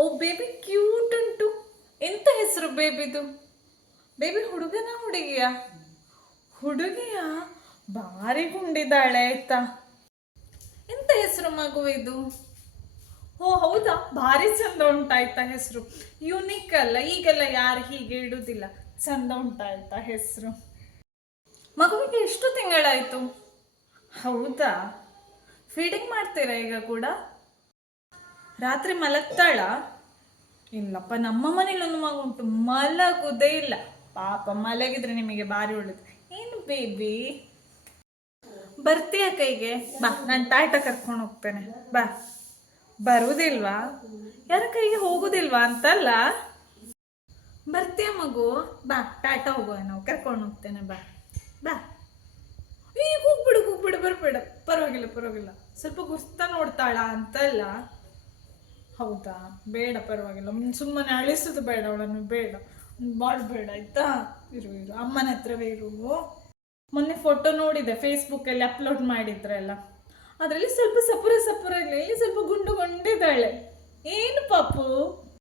Oh baby cute ಉಂಟು ಎಂತ ಹೆಸರು ಬೇಬಿದು ಬೇಬಿ ಹುಡುಗನ ಹುಡುಗಿಯ? ಹುಡುಗಿಯ? ಭಾರಿ ಗುಂಡಿದ್ದಾಳೆ ಆಯ್ತಾ. ಎಂತ ಹೆಸರು ಮಗುವಿದು? ಓ, ಹೌದಾ? ಭಾರಿ ಚಂದ ಉಂಟಾಯ್ತಾ ಹೆಸರು. ಯುನಿಕ್ ಅಲ್ಲ, ಈಗೆಲ್ಲ ಯಾರು ಹೀಗೆ ಇಡುದಿಲ್ಲ. ಚಂದ ಉಂಟಾಯ್ತಾ ಹೆಸರು. ಮಗುವಿಗೆ ಎಷ್ಟು ತಿಂಗಳಾಯ್ತು? ಹೌದಾ? ಫೀಡಿಂಗ್ ಮಾಡ್ತೀರಾ ಈಗ ಕೂಡ? ರಾತ್ರಿ ಮಲಗ್ತಾಳ. ಇಲ್ಲಪ್ಪ, ನಮ್ಮ ಮನೇಲಿ ಒಂದು ಮಗು ಉಂಟು. ಮಲಗುದೇ ಇಲ್ಲ. ಪಾಪ ಮಲಗಿದ್ರೆ ನಿಮಗೆ ಭಾರಿ ಒಳ್ಳೇದು. ಏನು ಬೇಬಿ ಬರ್ತೀಯ ಕೈಗೆ? ಬಾ, ನಾನು ಟಾಟ ಕರ್ಕೊಂಡು ಹೋಗ್ತೇನೆ. ಬಾ. ಬರುವುದಿಲ್ವಾ ಯಾರ ಕೈಗೆ ಹೋಗುದಿಲ್ವಾ ಅಂತಲ್ಲ? ಬರ್ತೀಯ ಮಗು? ಬಾ ಟಾಟ ಹೋಗುವ ನಾವು. ಕರ್ಕೊಂಡು ಹೋಗ್ತೇನೆ, ಬಾ. ಬಾ. ಈಗ ಹೋಗ್ಬಿಡು ಹೋಗ್ಬಿಡು, ಬರ್ಬೇಡ. ಪರವಾಗಿಲ್ಲ ಪರವಾಗಿಲ್ಲ. ಸ್ವಲ್ಪ ಗುರ್ತ ನೋಡ್ತಾಳ ಅಂತಲ್ಲ? ಹೌದಾ? ಬೇಡ ಪರವಾಗಿಲ್ಲ. ಸುಮ್ಮನೆ ಅಳಿಸೋದು ಬೇಡ, ಅವಳನ್ನು ಬೇಡ. ಮಾಡಬೇಡ, ಆಯ್ತಾ? ಇರು ಇರು. ಅಮ್ಮನ ಹತ್ರವೇ ಇರು. ಮೊನ್ನೆ ಫೋಟೋ ನೋಡಿದೆ ಫೇಸ್ಬುಕ್ಕಲ್ಲಿ ಅಪ್ಲೋಡ್ ಮಾಡಿದ್ರಲ್ಲ ಅದರಲ್ಲಿ ಸ್ವಲ್ಪ ಸಪುರ ಸಪುರ ಇಲ್ಲ ಇಲ್ಲಿ ಸ್ವಲ್ಪ ಗುಂಡು ಗುಂಡಿದ್ದಾಳೆ. ಏನು ಪಾಪು?